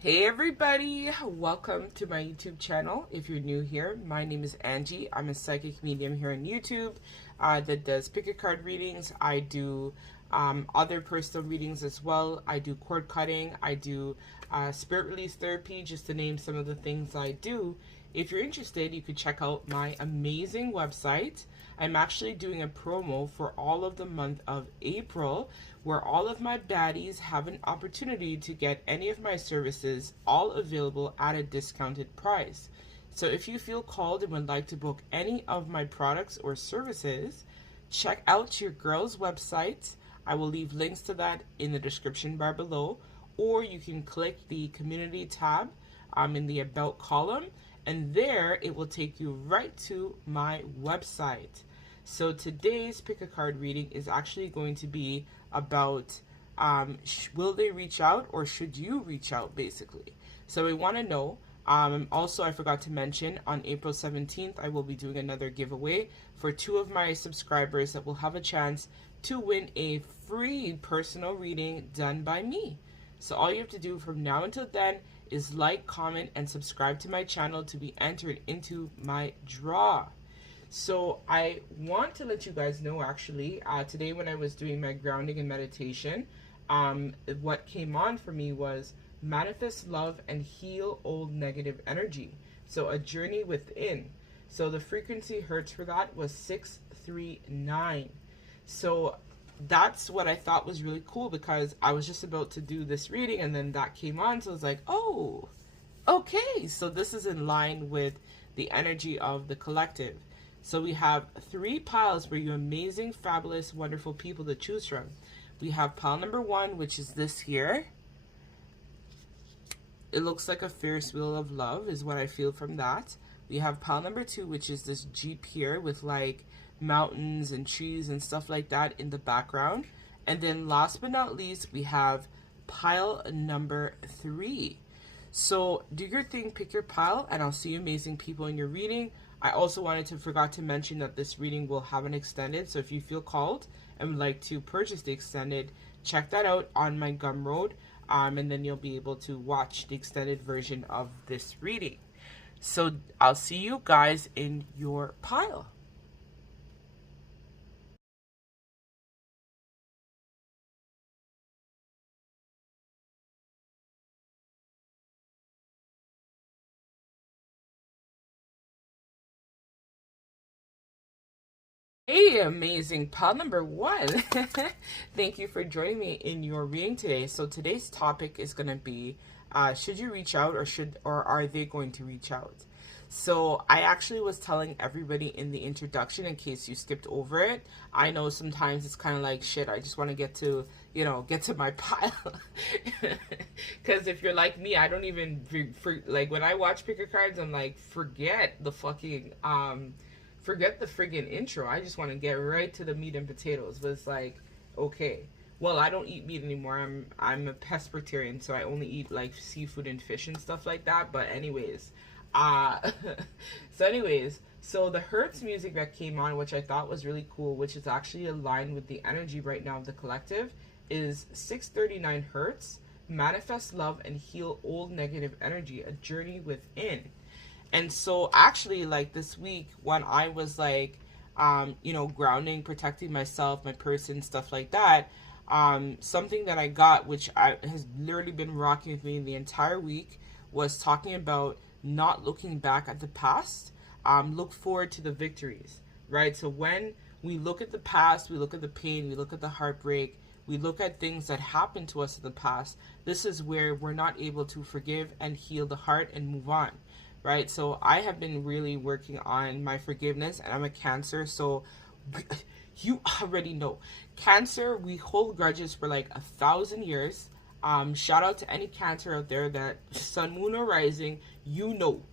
Hey everybody, welcome to my YouTube channel. If you're new here, my name is Angie. I'm a psychic medium here on YouTube that does pick a card readings. I do other personal readings as well. I do cord cutting. I do spirit release therapy, just to name some of the things I do. If you're interested, you could check out my amazing website. I'm actually doing a promo for all of the month of April, where all of my baddies have an opportunity to get any of my services, all available at a discounted price. So if you feel called and would like to book any of my products or services, check out your girl's website. I will leave links to that in the description bar below, or you can click the community tab in the about column, and there it will take you right to my website. So today's pick a card reading is actually going to be about will they reach out or should you reach out, basically. So we want to know. Also, I forgot to mention, on April 17th, I will be doing another giveaway for 2 of my subscribers that will have a chance to win a free personal reading done by me. So all you have to do from now until then is like, comment, and subscribe to my channel to be entered into my draw. So I want to let you guys know, actually, today when I was doing my grounding and meditation, what came on for me was manifest love and heal old negative energy. So a journey within. So the frequency hertz for that was 639. So that's what I thought was really cool, because I was just about to do this reading and then that came on. So I was like, oh, okay. So this is in line with the energy of the collective. So we have 3 piles for you amazing, fabulous, wonderful people to choose from. We have pile number 1, which is this here. It looks like a Ferris wheel of love is what I feel from that. We have pile number 2, which is this Jeep here with like mountains and trees and stuff like that in the background. And then last but not least, we have pile number 3. So do your thing, pick your pile, and I'll see you amazing people in your reading. I also forgot to mention that this reading will have an extended, so if you feel called and would like to purchase the extended, check that out on my Gumroad, and then you'll be able to watch the extended version of this reading. So I'll see you guys in your pile. Hey, amazing pile number 1. Thank you for joining me in your reading today. So today's topic is going to be, should you reach out, or are they going to reach out? So I actually was telling everybody in the introduction, in case you skipped over it. I know sometimes it's kind of like, shit, I just want to get to my pile. Because if you're like me, I don't even, like when I watch picker cards, I'm like, forget the friggin' intro. I just want to get right to the meat and potatoes. But it's like, okay, well, I don't eat meat anymore. I'm a pescatarian, so I only eat like seafood and fish and stuff like that. But anyways, so the Hertz music that came on, which I thought was really cool, which is actually aligned with the energy right now of the collective, is 639 Hertz. Manifest love and heal old negative energy. A journey within. And so actually, like this week when I was like, grounding, protecting myself, my person, stuff like that, something that I got, which has literally been rocking with me the entire week, was talking about not looking back at the past. Look forward to the victories, right? So when we look at the past, we look at the pain, we look at the heartbreak, we look at things that happened to us in the past. This is where we're not able to forgive and heal the heart and move on. Right, so I have been really working on my forgiveness, and I'm a Cancer, so you already know. Cancer, we hold grudges for like 1,000 years. Shout out to any Cancer out there that sun, moon, or rising, you know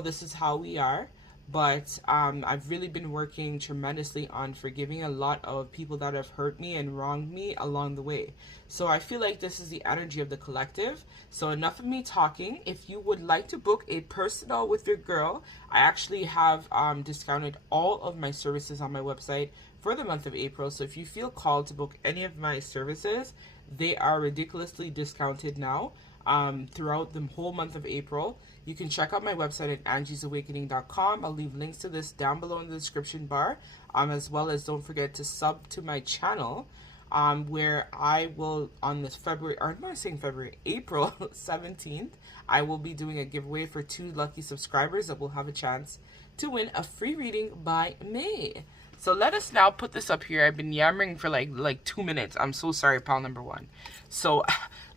this is how we are. But I've really been working tremendously on forgiving a lot of people that have hurt me and wronged me along the way. So I feel like this is the energy of the collective. So enough of me talking. If you would like to book a personal with your girl, I actually have discounted all of my services on my website for the month of April. So if you feel called to book any of my services, they are ridiculously discounted now. throughout the whole month of April. You can check out my website at angiesawakening.com. I'll leave links to this down below in the description bar, as well as don't forget to sub to my channel, where I will, on this April 17th, I will be doing a giveaway for 2 lucky subscribers that will have a chance to win a free reading by me. So let us now put this up here. I've been yammering for like 2 minutes. I'm so sorry, pal number 1. So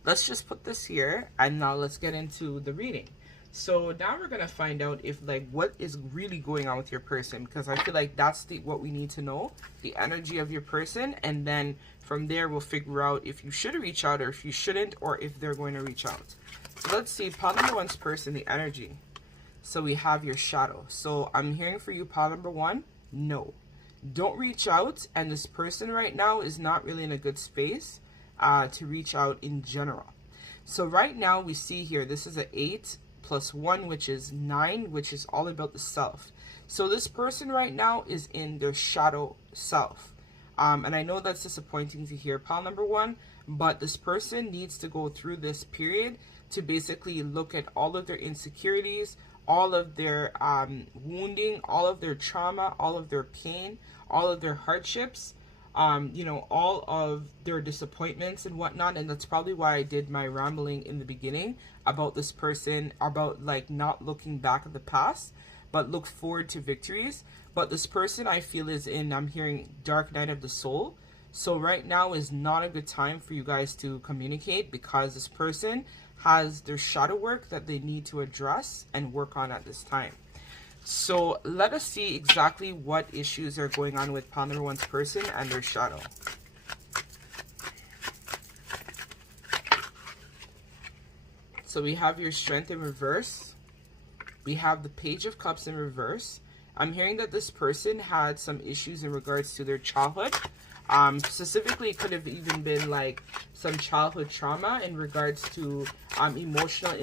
let's just put this here, and now let's get into the reading. So now we're gonna find out if like what is really going on with your person, because I feel like that's what we need to know, the energy of your person, and then from there we'll figure out if you should reach out or if you shouldn't, or if they're going to reach out. So let's see, pile number 1's person, the energy. So we have your shadow. So I'm hearing for you, pile number 1, no, don't reach out, and this person right now is not really in a good space to reach out in general. So right now we see here, this is an 8 plus 1, which is 9, which is all about the self. So this person right now is in their shadow self. And I know that's disappointing to hear, pile number 1, but this person needs to go through this period to basically look at all of their insecurities, all of their wounding, all of their trauma, all of their pain, all of their hardships, you know, all of their disappointments and whatnot. And that's probably why I did my rambling in the beginning about this person, about like not looking back at the past, but look forward to victories. But this person I feel is in, I'm hearing, dark night of the soul. So right now is not a good time for you guys to communicate, because this person has their shadow work that they need to address and work on at this time. So let us see exactly what issues are going on with pile number 1's person and their shadow. So we have your strength in reverse. We have the Page of Cups in reverse. I'm hearing that this person had some issues in regards to their childhood. Specifically, it could have even been like some childhood trauma in regards to emotional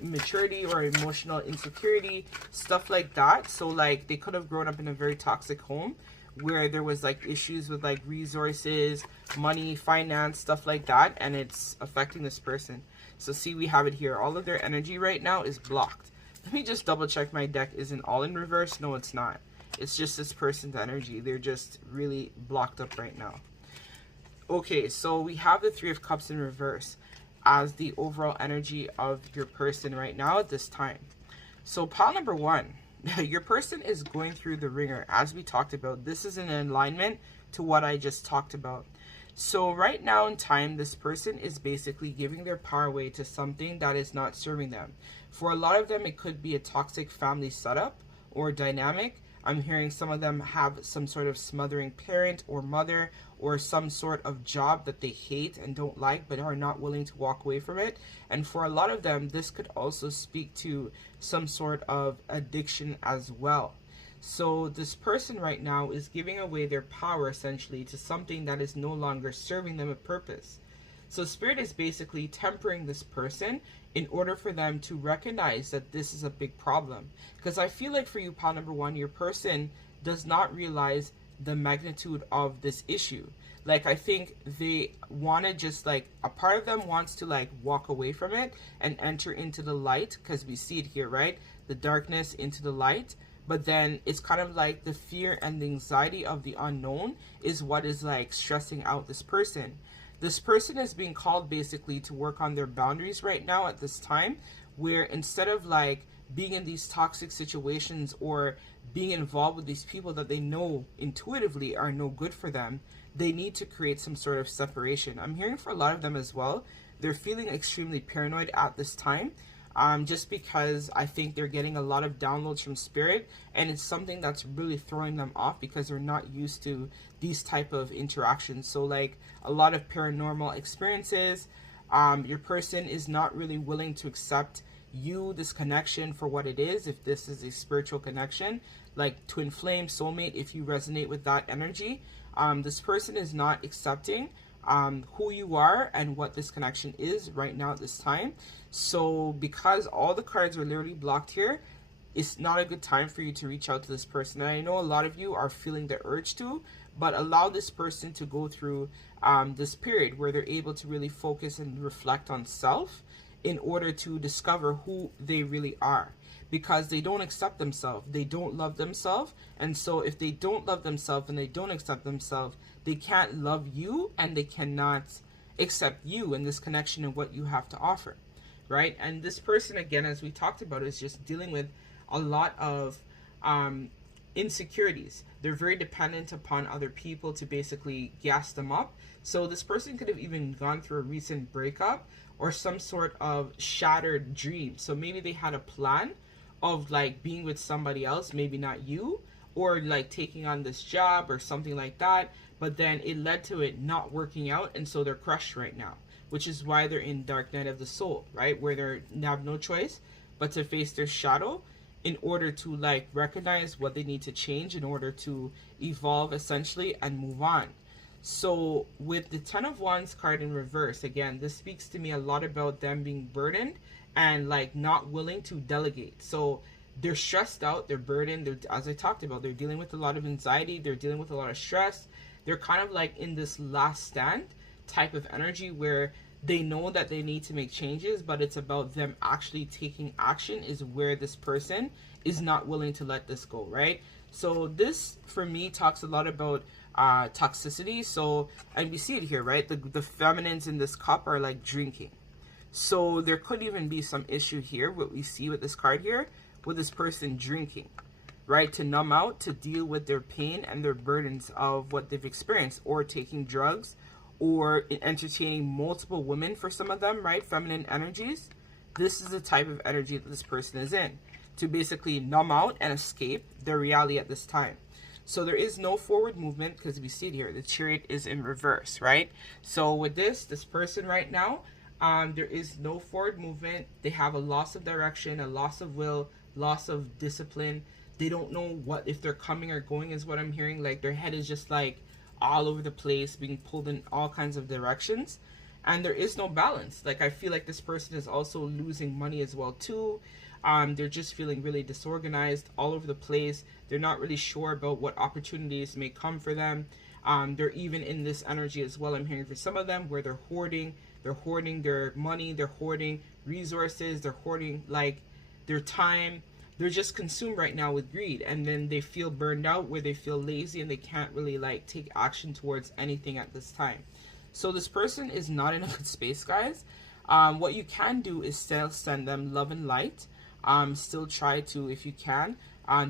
immaturity or emotional insecurity, stuff like that. So like they could have grown up in a very toxic home where there was like issues with like resources, money, finance, stuff like that, and it's affecting this person. So see, we have it here. All of their energy right now is blocked. Let me just double check my deck isn't all in reverse. No, it's not. It's just this person's energy. They're just really blocked up right now. Okay, so we have the 3 of Cups in reverse as the overall energy of your person right now at this time. So pile number 1, your person is going through the ringer. As we talked about, this is in alignment to what I just talked about. So right now in time, this person is basically giving their power away to something that is not serving them. For a lot of them, it could be a toxic family setup or dynamic. I'm hearing some of them have some sort of smothering parent or mother, or some sort of job that they hate and don't like but are not willing to walk away from it. And for a lot of them, this could also speak to some sort of addiction as well. So this person right now is giving away their power essentially to something that is no longer serving them a purpose. So Spirit is basically tempering this person in order for them to recognize that this is a big problem. Because I feel like for you, pile number 1, your person does not realize the magnitude of this issue. Like, I think they want to just like, a part of them wants to like walk away from it and enter into the light, because we see it here, right? The darkness into the light. But then it's kind of like the fear and the anxiety of the unknown is what is like stressing out this person. This person is being called basically to work on their boundaries right now at this time, where instead of like being in these toxic situations or being involved with these people that they know intuitively are no good for them, they need to create some sort of separation. I'm hearing for a lot of them as well, they're feeling extremely paranoid at this time, just because I think they're getting a lot of downloads from Spirit, and it's something that's really throwing them off because they're not used to these type of interactions. So like a lot of paranormal experiences, your person is not really willing to accept you, this connection, for what it is. If this is a spiritual connection, like twin flame, soulmate, if you resonate with that energy, this person is not accepting who you are and what this connection is right now at this time. So because all the cards are literally blocked here, it's not a good time for you to reach out to this person. And I know a lot of you are feeling the urge to, but allow this person to go through this period where they're able to really focus and reflect on self in order to discover who they really are, because they don't accept themselves, they don't love themselves. And so if they don't love themselves and they don't accept themselves, they can't love you and they cannot accept you in this connection and what you have to offer, right? And this person, again, as we talked about, is just dealing with a lot of insecurities. They're very dependent upon other people to basically gas them up. So this person could have even gone through a recent breakup or some sort of shattered dream. So maybe they had a plan of like being with somebody else, maybe not you, or like taking on this job or something like that, but then it led to it not working out, and so they're crushed right now, which is why they're in dark night of the soul, right? Where they have no choice but to face their shadow in order to like recognize what they need to change in order to evolve essentially and move on. So with the 10 of Wands card in reverse, again, this speaks to me a lot about them being burdened and like not willing to delegate. So they're stressed out, they're burdened, as I talked about, they're dealing with a lot of anxiety, they're dealing with a lot of stress. They're kind of like in this last stand type of energy where they know that they need to make changes, but it's about them actually taking action is where this person is not willing to let this go, right? So this, for me, talks a lot about toxicity. So, and we see it here, right? The feminines in this cup are like drinking. So there could even be some issue here, what we see with this card here, with this person drinking, right? To numb out, to deal with their pain and their burdens of what they've experienced, or taking drugs, or entertaining multiple women for some of them, right? Feminine energies. This is the type of energy that this person is in, to basically numb out and escape their reality at this time. So there is no forward movement because we see it here. The Chariot is in reverse, right? So with this person right now, there is no forward movement. They have a loss of direction, a loss of will, loss of discipline. They don't know what, if they're coming or going is what I'm hearing. Like their head is just like all over the place, being pulled in all kinds of directions, and there is no balance. Like I feel like this person is also losing money as well too. They're just feeling really disorganized, all over the place. They're not really sure about what opportunities may come for them. They're even in this energy as well, I'm hearing, for some of them, where they're hoarding their money, they're hoarding resources, they're hoarding like their time. They're just consumed right now with greed, and then they feel burned out, where they feel lazy and they can't really like take action towards anything at this time. So this person is not in a good space, guys. What you can do is still send them love and light. Still try to, if you can.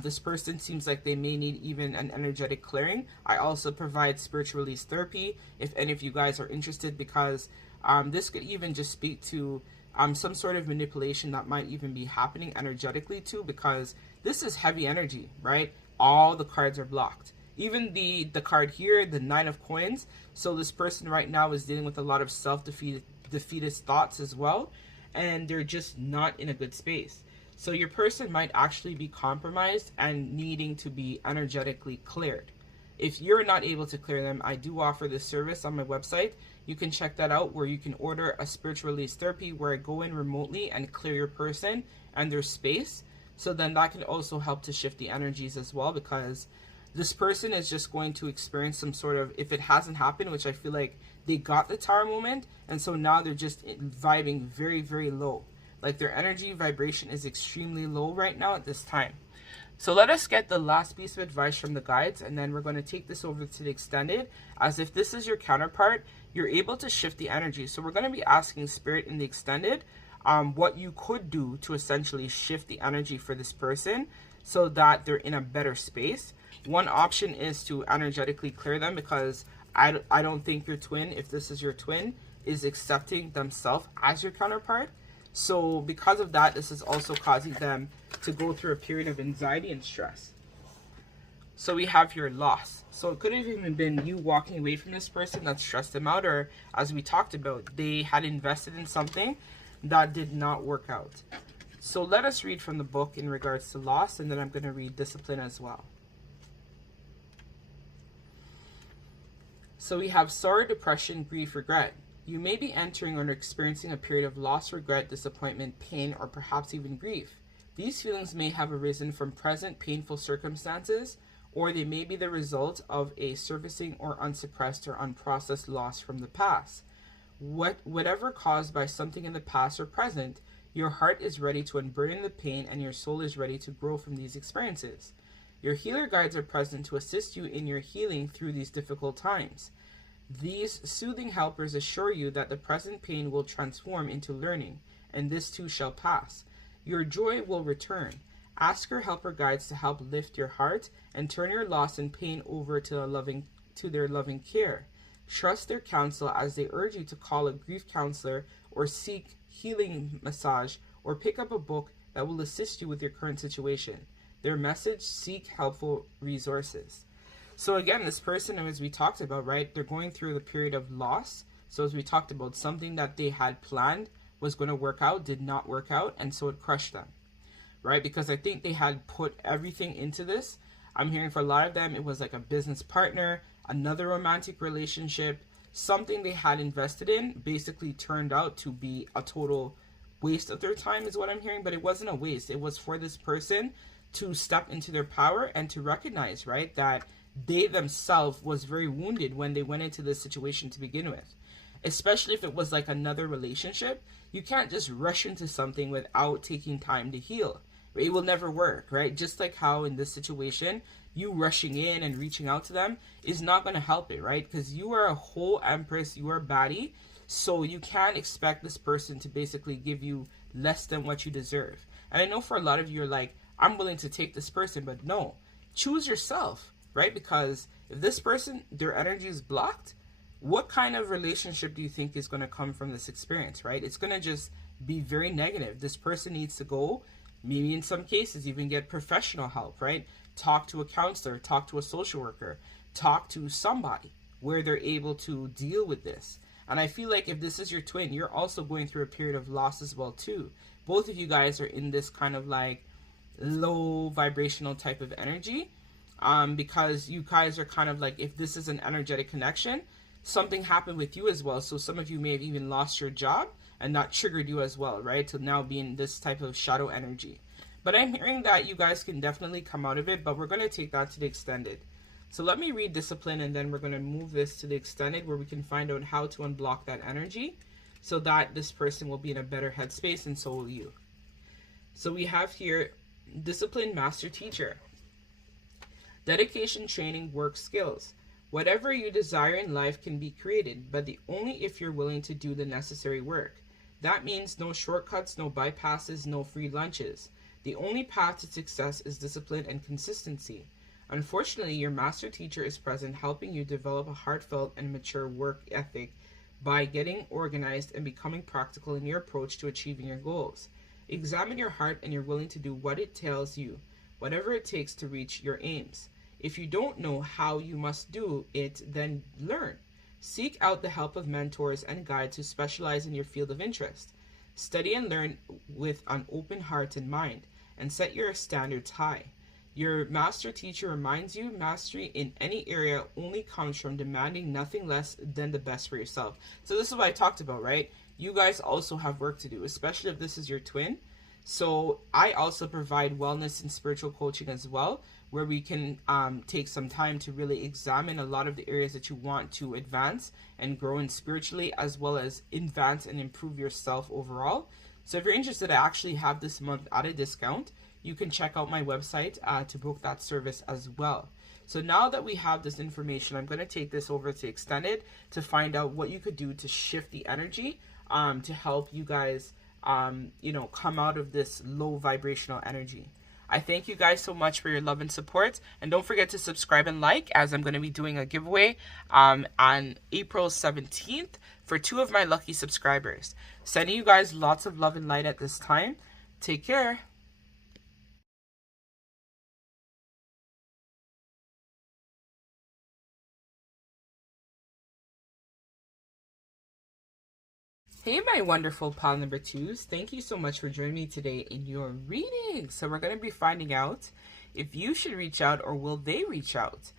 This person seems like they may need even an energetic clearing. I also provide spiritual release therapy if any of you guys are interested, because this could even just speak to some sort of manipulation that might even be happening energetically too, because this is heavy energy, right? All the cards are blocked. Even the card here, the 9 of Coins. So this person right now is dealing with a lot of defeatist thoughts as well, and they're just not in a good space. So your person might actually be compromised and needing to be energetically cleared. If you're not able to clear them, I do offer this service on my website. You can check that out, where you can order a spiritual release therapy where I go in remotely and clear your person and their space. So then that can also help to shift the energies as well, because this person is just going to experience some sort of, if it hasn't happened, which I feel like they got the Tower moment, and so now they're just vibing very, very low. Like their energy vibration is extremely low right now at this time. So let us get the last piece of advice from the guides, and then we're going to take this over to the extended. As if this is your counterpart, you're able to shift the energy. So we're going to be asking Spirit in the extended what you could do to essentially shift the energy for this person so that they're in a better space. One option is to energetically clear them, because I don't think your twin, if this is your twin, is accepting themselves as your counterpart. So because of that, this is also causing them to go through a period of anxiety and stress. So we have your loss. So it could have even been you walking away from this person that stressed them out, or as we talked about, they had invested in something that did not work out. So let us read from the book in regards to loss, and then I'm going to read discipline as well. So we have sorrow, depression, grief, regret. You may be entering or experiencing a period of loss, regret, disappointment, pain, or perhaps even grief. These feelings may have arisen from present painful circumstances, or they may be the result of a surfacing or unsuppressed or unprocessed loss from the past. Whatever caused by something in the past or present, your heart is ready to unburden the pain and your soul is ready to grow from these experiences. Your healer guides are present to assist you in your healing through these difficult times. These soothing helpers assure you that the present pain will transform into learning, and this too shall pass. Your joy will return. Ask your helper guides to help lift your heart and turn your loss and pain over to their loving care. Trust their counsel as they urge you to call a grief counselor or seek healing massage or pick up a book that will assist you with your current situation. Their message: seek helpful resources. So again, this person, as we talked about, right, they're going through the period of loss. So as we talked about, something that they had planned was going to work out, did not work out, and so it crushed them, right? Because I think they had put everything into this. I'm hearing for a lot of them, it was like a business partner, another romantic relationship, something they had invested in basically turned out to be a total waste of their time is what I'm hearing. But it wasn't a waste. It was for this person to step into their power and to recognize, right, that they themselves was very wounded when they went into this situation to begin with. Especially if it was like another relationship, you can't just rush into something without taking time to heal. It will never work, right? Just like how in this situation, you rushing in and reaching out to them is not going to help it, right? Because you are a whole empress, you are a baddie, so you can't expect this person to basically give you less than what you deserve. And I know for a lot of you are like, I'm willing to take this person, but no, choose yourself, right? Because if this person, their energy is blocked, what kind of relationship do you think is going to come from this experience, right? It's going to just be very negative. This person needs to go, maybe in some cases even get professional help, right? Talk to a counselor, talk to a social worker, talk to somebody where they're able to deal with this. And I feel like if this is your twin, you're also going through a period of loss as well too. Both of you guys are in this kind of like low vibrational type of energy, because you guys are kind of like, if this is an energetic connection, something happened with you as well. So some of you may have even lost your job and that triggered you as well, right? To now be in this type of shadow energy. But I'm hearing that you guys can definitely come out of it, but we're going to take that to the extended. So let me read discipline, and then we're going to move this to the extended where we can find out how to unblock that energy so that this person will be in a better headspace, and so will you. So we have here discipline master teacher. Dedication, training, work skills. Whatever you desire in life can be created, but only if you're willing to do the necessary work. That means no shortcuts, no bypasses, no free lunches. The only path to success is discipline and consistency. Unfortunately, your master teacher is present helping you develop a heartfelt and mature work ethic by getting organized and becoming practical in your approach to achieving your goals. Examine your heart and you're willing to do what it tells you, whatever it takes to reach your aims. If you don't know how you must do it, then learn. Seek out the help of mentors and guides who specialize in your field of interest. Study and learn with an open heart and mind, and set your standards high. Your master teacher reminds you mastery in any area only comes from demanding nothing less than the best for yourself. So this is what I talked about, right? You guys also have work to do, especially if this is your twin. So I also provide wellness and spiritual coaching as well, where we can take some time to really examine a lot of the areas that you want to advance and grow in spiritually, as well as advance and improve yourself overall. So if you're interested, I actually have this month at a discount. You can check out my website to book that service as well. So now that we have this information, I'm going to take this over to extended to find out what you could do to shift the energy to help you guys come out of this low vibrational energy. I thank you guys so much for your love and support, and don't forget to subscribe and like, as I'm going to be doing a giveaway on April 17th for 2 of my lucky subscribers. Sending you guys lots of love and light at this time. Take care. Hey, my wonderful pal number 2s. Thank you so much for joining me today in your reading. So we're going to be finding out if you should reach out or will they reach out.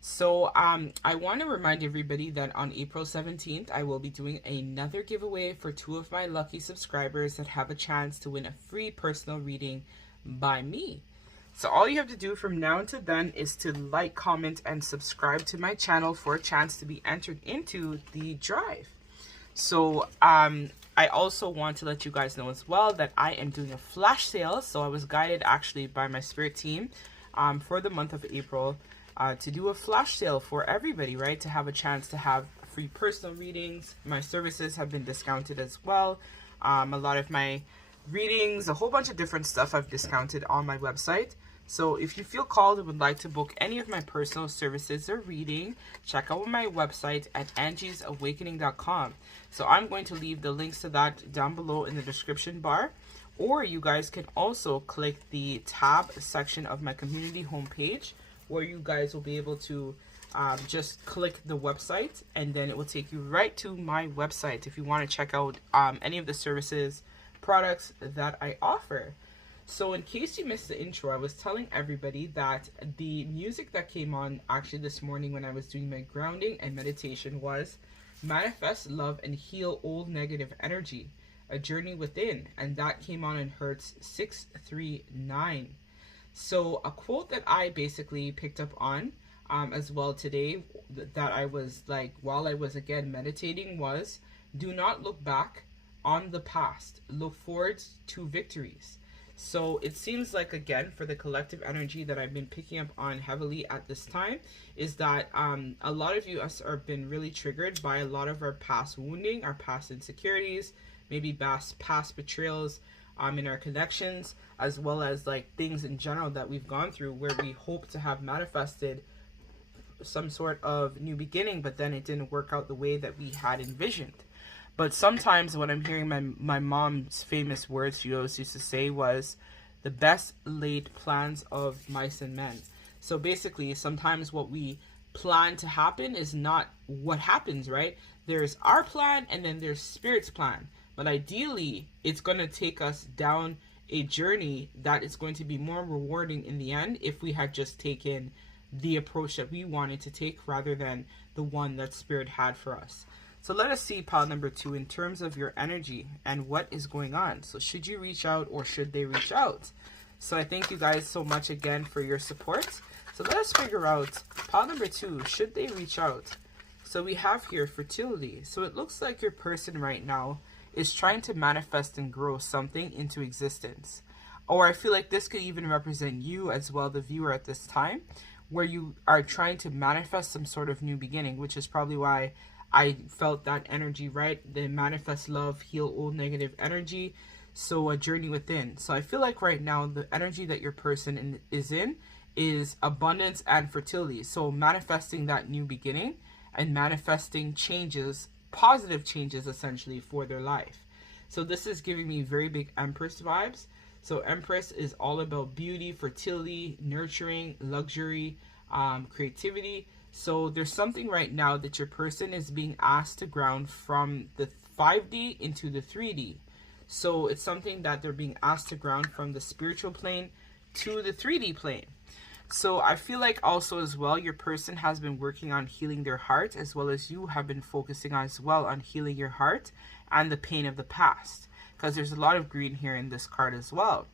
So I want to remind everybody that on April 17th, I will be doing another giveaway for 2 of my lucky subscribers that have a chance to win a free personal reading by me. So all you have to do from now until then is to like, comment, and subscribe to my channel for a chance to be entered into the drive. So I also want to let you guys know as well that I am doing a flash sale. So I was guided actually by my spirit team for the month of April to do a flash sale for everybody, right? To have a chance to have free personal readings. My services have been discounted as well. A lot of my readings, a whole bunch of different stuff I've discounted on my website. So if you feel called and would like to book any of my personal services or reading, check out my website at angiesawakening.com. So I'm going to leave the links to that down below in the description bar. Or you guys can also click the tab section of my community homepage, where you guys will be able to just click the website, and then it will take you right to my website if you want to check out any of the services, products that I offer. So in case you missed the intro, I was telling everybody that the music that came on actually this morning when I was doing my grounding and meditation was Manifest, Love, and Heal Old Negative Energy, A Journey Within. And that came on in Hertz 639. So a quote that I basically picked up on as well today that I was like, while I was again meditating, was, do not look back on the past, look forward to victories. So it seems like, again, for the collective energy that I've been picking up on heavily at this time, is that a lot of you are been really triggered by a lot of our past wounding, our past insecurities, maybe past betrayals in our connections, as well as like things in general that we've gone through where we hope to have manifested some sort of new beginning, but then it didn't work out the way that we had envisioned. But sometimes when I'm hearing my mom's famous words she always used to say was, the best laid plans of mice and men. So basically, sometimes what we plan to happen is not what happens, right? There's our plan and then there's Spirit's plan. But ideally, it's going to take us down a journey that is going to be more rewarding in the end if we had just taken the approach that we wanted to take rather than the one that Spirit had for us. So let us see pile number 2 in terms of your energy and what is going on. So should you reach out or should they reach out? So I thank you guys so much again for your support. So let us figure out pile number 2, should they reach out? So we have here fertility. So it looks like your person right now is trying to manifest and grow something into existence. Or I feel like this could even represent you as well, the viewer at this time, where you are trying to manifest some sort of new beginning, which is probably why I felt that energy, right? The manifest, love, heal old negative energy. So a journey within. So I feel like right now the energy that your person is in is abundance and fertility. So manifesting that new beginning and manifesting changes, positive changes essentially for their life. So this is giving me very big Empress vibes. So Empress is all about beauty, fertility, nurturing, luxury, creativity. So there's something right now that your person is being asked to ground from the 5D into the 3D. So it's something that they're being asked to ground from the spiritual plane to the 3D plane. So I feel like also as well, your person has been working on healing their heart, as well as you have been focusing as well on healing your heart and the pain of the past. Because there's a lot of green here in this card as well.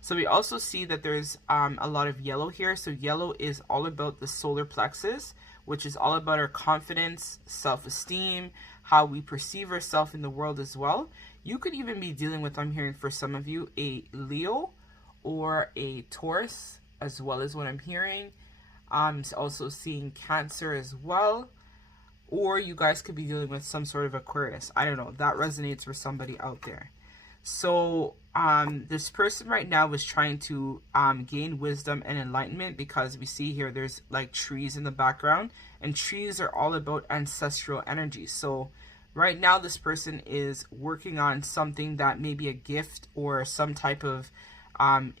So we also see that there's a lot of yellow here. So yellow is all about the solar plexus, which is all about our confidence, self-esteem, how we perceive ourselves in the world as well. You could even be dealing with, I'm hearing for some of you, a Leo or a Taurus, as well as what I'm hearing. I'm also seeing Cancer as well. Or you guys could be dealing with some sort of Aquarius. I don't know. That resonates for somebody out there. So this person right now is trying to gain wisdom and enlightenment, because we see here there's like trees in the background, and trees are all about ancestral energy. So right now this person is working on something that may be a gift or some type of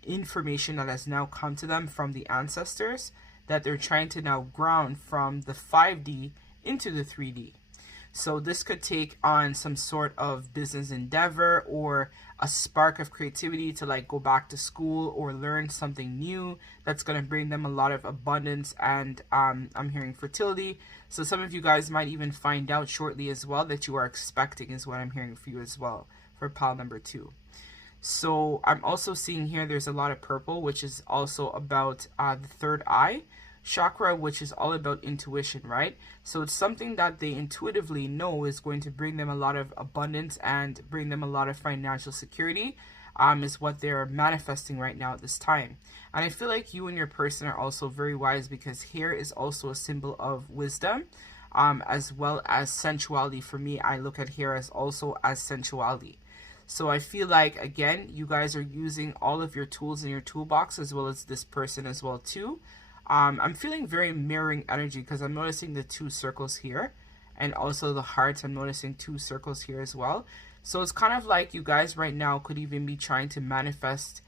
information that has now come to them from the ancestors that they're trying to now ground from the 5D into the 3D. So this could take on some sort of business endeavor or a spark of creativity to like go back to school or learn something new that's going to bring them a lot of abundance and I'm hearing fertility. So some of you guys might even find out shortly as well that you are expecting, is what I'm hearing for you as well for pile number 2. So I'm also seeing here there's a lot of purple, which is also about the third eye, chakra, which is all about intuition, right? So it's something that they intuitively know is going to bring them a lot of abundance and bring them a lot of financial security, is what they're manifesting right now at this time. And I feel like you and your person are also very wise, because hair is also a symbol of wisdom, as well as sensuality. For me, I look at hair as also as sensuality. So I feel like, again, you guys are using all of your tools in your toolbox, as well as this person as well too. I'm feeling very mirroring energy, because I'm noticing the 2 circles here, and also the hearts. I'm noticing 2 circles here as well. So it's kind of like you guys right now could even be trying to manifest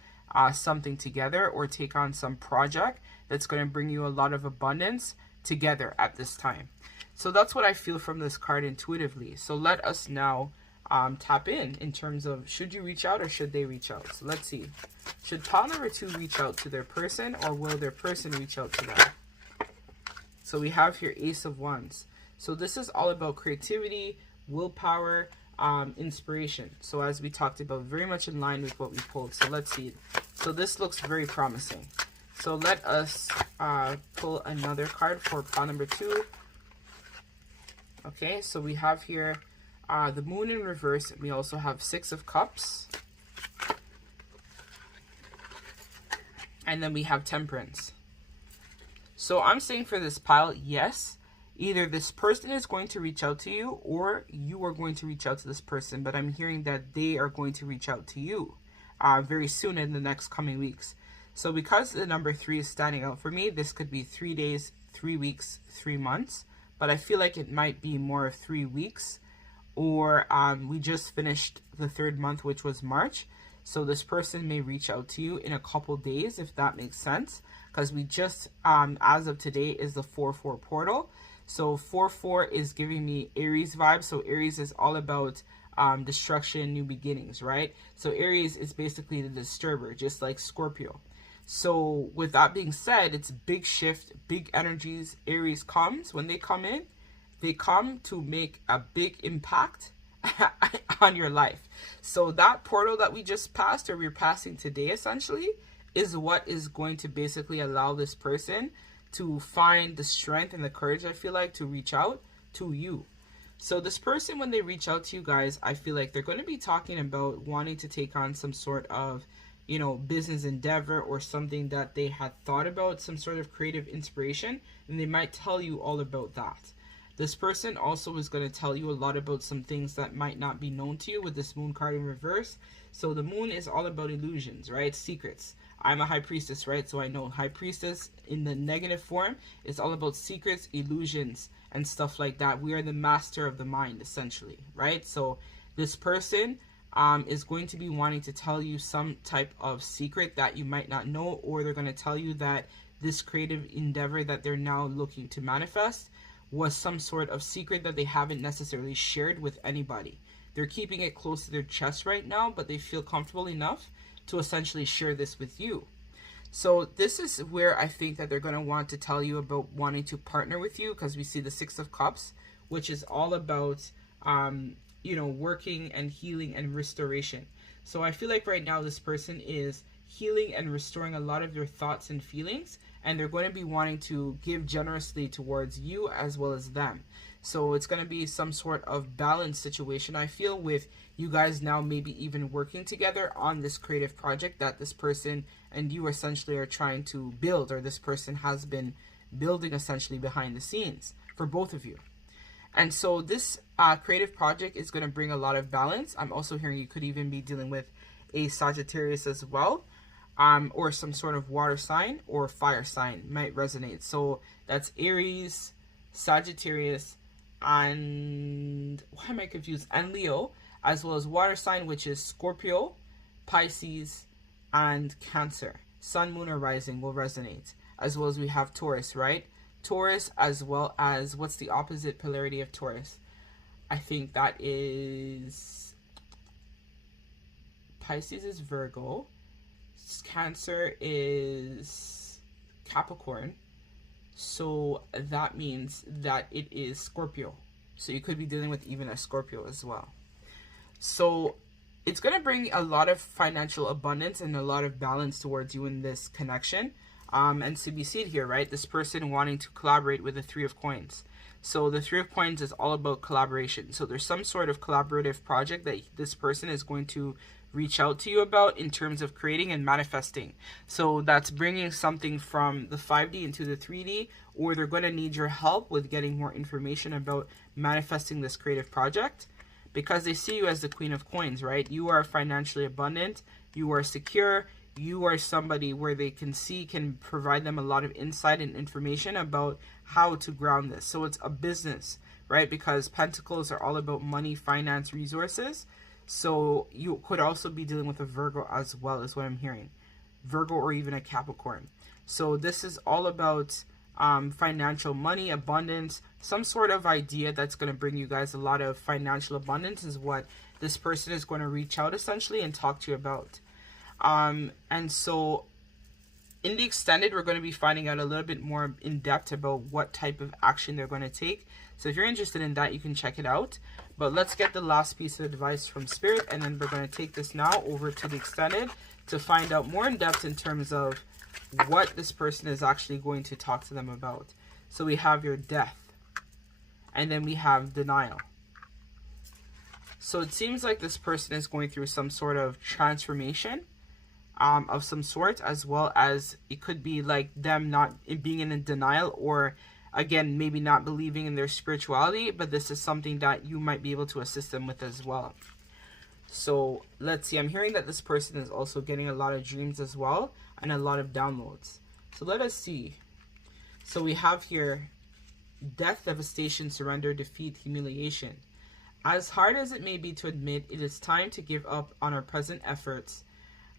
something together, or take on some project that's going to bring you a lot of abundance together at this time. So that's what I feel from this card intuitively. So let us now tap in terms of, should you reach out or should they reach out? So let's see. Should pile number 2 reach out to their person, or will their person reach out to them? So we have here Ace of Wands. So this is all about creativity, willpower, inspiration. So as we talked about, very much in line with what we pulled. So let's see. So this looks very promising. So let us pull another card for pile number 2. Okay, so we have here the Moon in reverse. We also have 6 of Cups. And then we have Temperance. So I'm saying for this pile, yes, either this person is going to reach out to you, or you are going to reach out to this person. But I'm hearing that they are going to reach out to you very soon in the next coming weeks. So because the number 3 is standing out for me, this could be 3 days, 3 weeks, 3 months. But I feel like it might be more of 3 weeks. Or we just finished the 3rd month, which was March. So this person may reach out to you in a couple days, if that makes sense. Because we just, as of today, is the 4-4 portal. So 4-4 is giving me Aries vibes. So Aries is all about destruction, new beginnings, right? So Aries is basically the disturber, just like Scorpio. So with that being said, it's big shift, big energies. Aries comes. When they come in, they come to make a big impact on your life. So that portal that we just passed, or we're passing today essentially, is what is going to basically allow this person to find the strength and the courage, I feel like, to reach out to you. So this person, when they reach out to you guys, I feel like they're going to be talking about wanting to take on some sort of, you know, business endeavor, or something that they had thought about, some sort of creative inspiration, and they might tell you all about that. This person also is going to tell you a lot about some things that might not be known to you with this Moon card in reverse. So the Moon is all about illusions, right? Secrets. I'm a High Priestess, right? So I know High Priestess in the negative form is all about secrets, illusions, and stuff like that. We are the master of the mind, essentially, right? So this person is going to be wanting to tell you some type of secret that you might not know, or they're going to tell you that this creative endeavor that they're now looking to manifest was some sort of secret that they haven't necessarily shared with anybody. They're keeping it close to their chest right now, but they feel comfortable enough to essentially share this with you. So this is where I think that they're going to want to tell you about wanting to partner with you, because we see the 6 of Cups, which is all about, you know, working and healing and restoration. So I feel like right now this person is healing and restoring a lot of their thoughts and feelings, and they're going to be wanting to give generously towards you as well as them. So it's going to be some sort of balance situation, I feel, with you guys now maybe even working together on this creative project that this person and you essentially are trying to build, or this person has been building essentially behind the scenes for both of you. And so this creative project is going to bring a lot of balance. I'm also hearing you could even be dealing with a Sagittarius as well, or some sort of water sign or fire sign might resonate. So that's Aries, Sagittarius, and why am I confused? And Leo, as well as water sign, which is Scorpio, Pisces, and Cancer. Sun, Moon, or Rising will resonate. As well as we have Taurus, right? Taurus, as well as, what's the opposite polarity of Taurus? I think that is Pisces is Virgo. Cancer is Capricorn. So that means that it is Scorpio. So you could be dealing with even a Scorpio as well. So it's going to bring a lot of financial abundance and a lot of balance towards you in this connection. And so we see it here, right? This person wanting to collaborate with the Three of Coins. So the Three of Coins is all about collaboration. So there's some sort of collaborative project that this person is going to reach out to you about in terms of creating and manifesting. So that's bringing something from the 5D into the 3D, or they're going to need your help with getting more information about manifesting this creative project, because they see you as the Queen of Coins, right? You are financially abundant, you are secure, you are somebody where they can provide them a lot of insight and information about how to ground this. So it's a business, right? Because Pentacles are all about money, finance, resources. So you could also be dealing with a Virgo as well, is what I'm hearing. Virgo or even a Capricorn. So this is all about financial money, abundance, some sort of idea that's going to bring you guys a lot of financial abundance is what this person is going to reach out essentially and talk to you about. And so in the extended, we're going to be finding out a little bit more in depth about what type of action they're going to take. So if you're interested in that, you can check it out. But let's get the last piece of advice from Spirit, and then we're going to take this now over to the extended to find out more in depth in terms of what this person is actually going to talk to them about. So we have your Death, and then we have Denial. So it seems like this person is going through some sort of transformation of some sort, as well as it could be like them not being in a denial, or again, maybe not believing in their spirituality, but this is something that you might be able to assist them with as well. So let's see, I'm hearing that this person is also getting a lot of dreams as well, and a lot of downloads. So let us see. So we have here Death, Devastation, Surrender, Defeat, Humiliation. As hard as it may be to admit, it is time to give up on our present efforts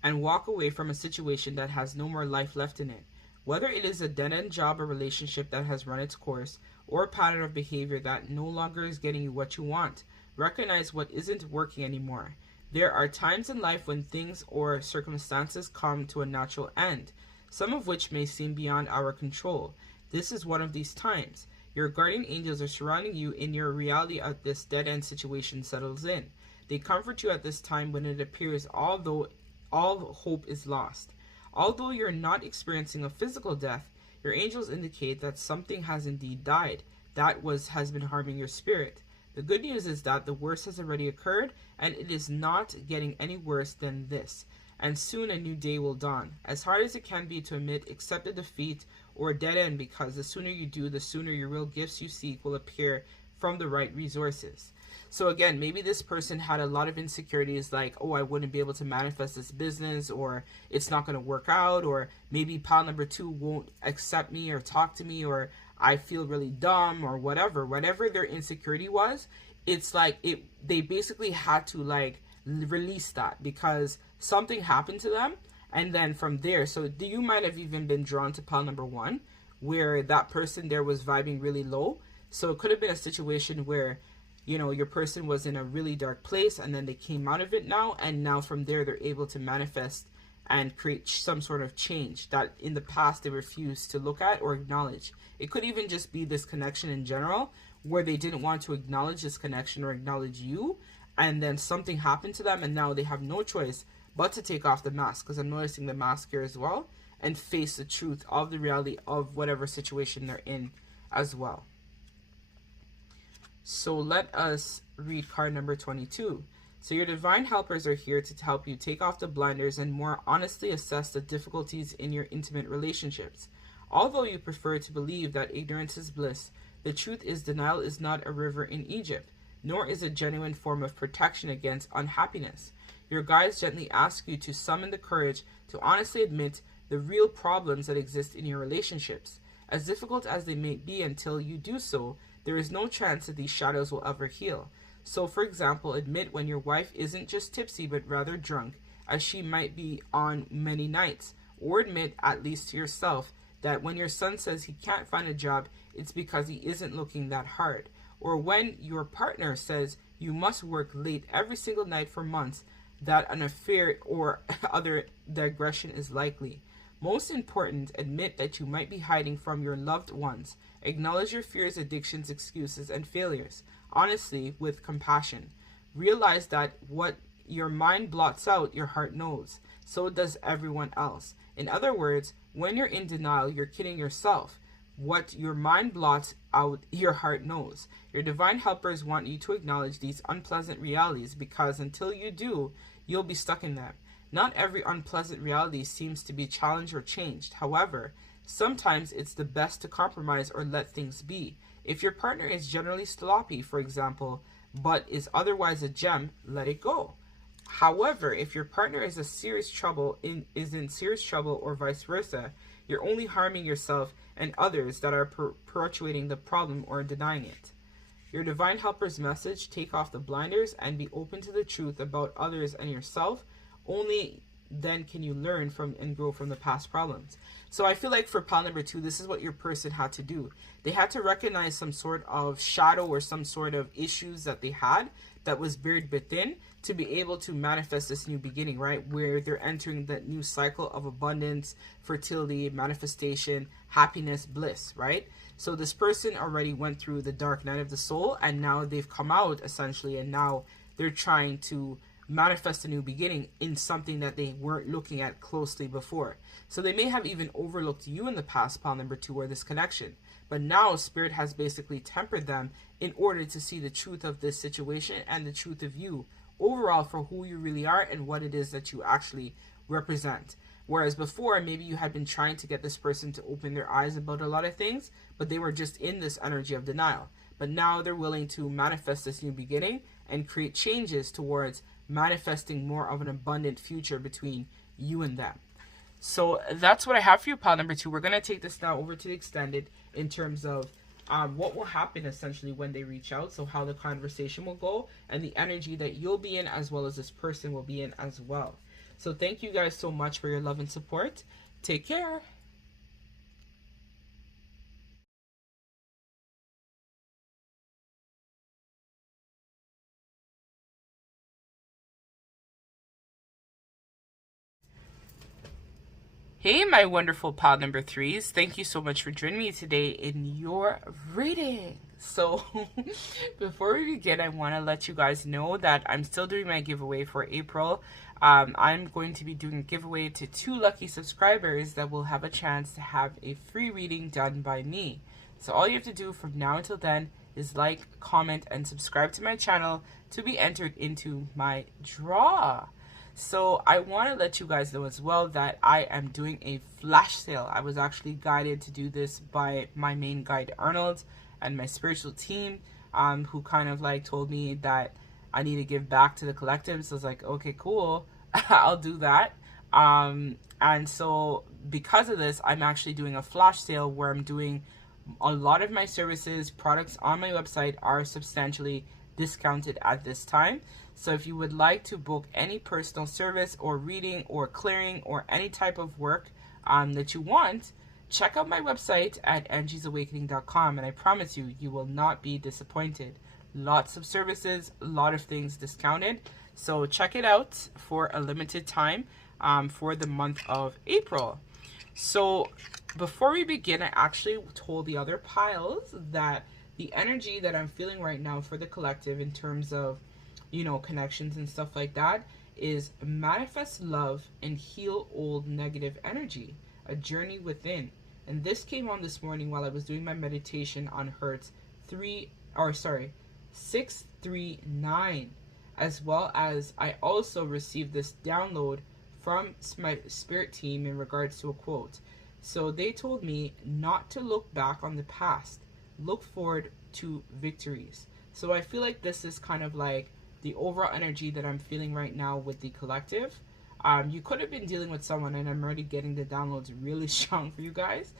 and walk away from a situation that has no more life left in it. Whether it is a dead-end job or relationship that has run its course, or a pattern of behavior that no longer is getting you what you want, recognize what isn't working anymore. There are times in life when things or circumstances come to a natural end, some of which may seem beyond our control. This is one of these times. Your guardian angels are surrounding you in your reality as this dead-end situation settles in. They comfort you at this time when it appears although all hope is lost. Although you're not experiencing a physical death, your angels indicate that something has indeed died that has been harming your spirit. The good news is that the worst has already occurred, and it is not getting any worse than this. And soon a new day will dawn. As hard as it can be to admit, accept a defeat or a dead end, because the sooner you do, the sooner your real gifts you seek will appear from the right resources. So again, maybe this person had a lot of insecurities like, oh, I wouldn't be able to manifest this business, or it's not going to work out, or maybe pile number 2 won't accept me or talk to me, or I feel really dumb, or whatever their insecurity was. It's like they basically had to like release that because something happened to them. And then from there, so you might have even been drawn to pile number 1, where that person there was vibing really low. So it could have been a situation where, you know, your person was in a really dark place and then they came out of it now. And now from there, they're able to manifest and create some sort of change that in the past they refused to look at or acknowledge. It could even just be this connection in general, where they didn't want to acknowledge this connection or acknowledge you. And then something happened to them and now they have no choice but to take off the mask, because I'm noticing the mask here as well, and face the truth of the reality of whatever situation they're in as well. So let us read card number 22. So your divine helpers are here to help you take off the blinders and more honestly assess the difficulties in your intimate relationships. Although you prefer to believe that ignorance is bliss, the truth is denial is not a river in Egypt, nor is a genuine form of protection against unhappiness. Your guides gently ask you to summon the courage to honestly admit the real problems that exist in your relationships. As difficult as they may be, until you do so, there is no chance that these shadows will ever heal. So, for example, admit when your wife isn't just tipsy but rather drunk, as she might be on many nights. Or admit, at least to yourself, that when your son says he can't find a job, it's because he isn't looking that hard. Or when your partner says you must work late every single night for months, that an affair or other digression is likely. Most important, admit that you might be hiding from your loved ones. Acknowledge your fears, addictions, excuses, and failures, honestly, with compassion. Realize that what your mind blots out, your heart knows. So does everyone else. In other words, When you're in denial, you're kidding yourself. What your mind blots out, your heart knows. Your divine helpers want you to acknowledge these unpleasant realities, because until you do, you'll be stuck in them. Not every unpleasant reality seems to be challenged or changed. However, sometimes it's the best to compromise or let things be. If your partner is generally sloppy, for example, but is otherwise a gem, let it go. However, if your partner is in serious trouble or vice versa, you're only harming yourself and others that are perpetuating the problem or denying it. Your divine helper's message: take off the blinders and be open to the truth about others and yourself. Only then can you learn from and grow from the past problems. So I feel like for pile number 2, this is what your person had to do. They had to recognize some sort of shadow or some sort of issues that they had that was buried within, to be able to manifest this new beginning, right? Where they're entering that new cycle of abundance, fertility, manifestation, happiness, bliss, right? So this person already went through the dark night of the soul, and now they've come out essentially, and now they're trying to manifest a new beginning in something that they weren't looking at closely before. So they may have even overlooked you in the past, pile number 2, or this connection. But now Spirit has basically tempered them in order to see the truth of this situation and the truth of you overall for who you really are and what it is that you actually represent. Whereas before, maybe you had been trying to get this person to open their eyes about a lot of things, but they were just in this energy of denial. But now they're willing to manifest this new beginning and create changes towards manifesting more of an abundant future between you and them. So that's what I have for you, pile number 2. We're going to take this now over to the extended in terms of what will happen essentially when they reach out. So how the conversation will go and the energy that you'll be in, as well as this person will be in as well. So thank you guys so much for your love and support. Take care. Hey, my wonderful pile number 3s. Thank you so much for joining me today in your reading. So before we begin, I want to let you guys know that I'm still doing my giveaway for April. I'm going to be doing a giveaway to 2 lucky subscribers that will have a chance to have a free reading done by me. So all you have to do from now until then is like, comment, and subscribe to my channel to be entered into my draw. So I want to let you guys know as well that I am doing a flash sale. I was actually guided to do this by my main guide, Arnold, and my spiritual team, who kind of like told me that I need to give back to the collective. So I was like, okay, cool, I'll do that. And so because of this, I'm actually doing a flash sale where I'm doing a lot of my services, products on my website are substantially discounted at this time. So if you would like to book any personal service or reading or clearing or any type of work that you want, check out my website at angiesawakening.com, and I promise you, you will not be disappointed. Lots of services, a lot of things discounted. So check it out for a limited time for the month of April. So before we begin, I actually told the other piles that the energy that I'm feeling right now for the collective in terms of, you know, connections and stuff like that is manifest love and heal old negative energy, a journey within. And this came on this morning while I was doing my meditation on Hertz 639, as well as I also received this download from my spirit team in regards to a quote. So they told me not to look back on the past, look forward to victories. So I feel like this is kind of like the overall energy that I'm feeling right now with the collective. You could have been dealing with someone, and I'm already getting the downloads really strong for you guys.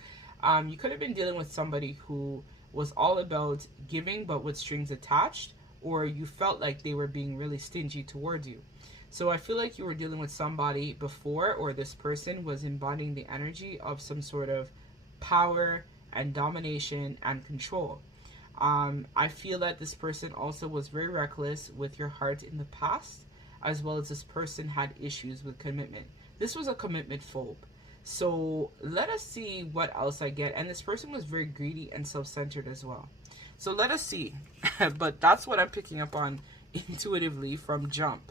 You could have been dealing with somebody who was all about giving but with strings attached, or you felt like they were being really stingy towards you. So I feel like you were dealing with somebody before, or this person was embodying the energy of some sort of power and domination and control. I feel that this person also was very reckless with your heart in the past, as well as this person had issues with commitment. This was a commitment phobe. So let us see what else I get. And this person was very greedy and self-centered as well. So let us see. But that's what I'm picking up on intuitively from jump.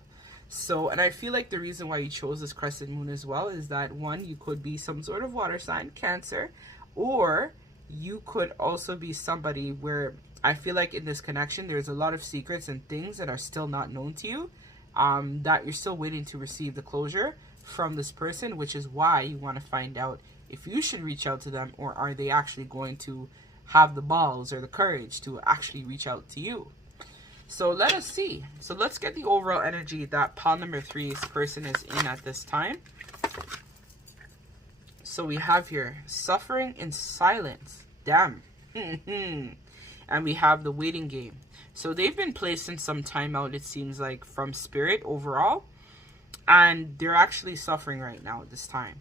So, and I feel like the reason why you chose this crescent moon as well is that, one, you could be some sort of water sign, Cancer, or you could also be somebody where I feel like in this connection, there's a lot of secrets and things that are still not known to you, that you're still waiting to receive the closure from this person, which is why you want to find out if you should reach out to them, or are they actually going to have the balls or the courage to actually reach out to you. So let us see. So let's get the overall energy that pile number 3's person is in at this time. So we have here suffering in silence. Damn. And we have the waiting game. So they've been placing some time out, it seems like, from spirit overall. And they're actually suffering right now at this time.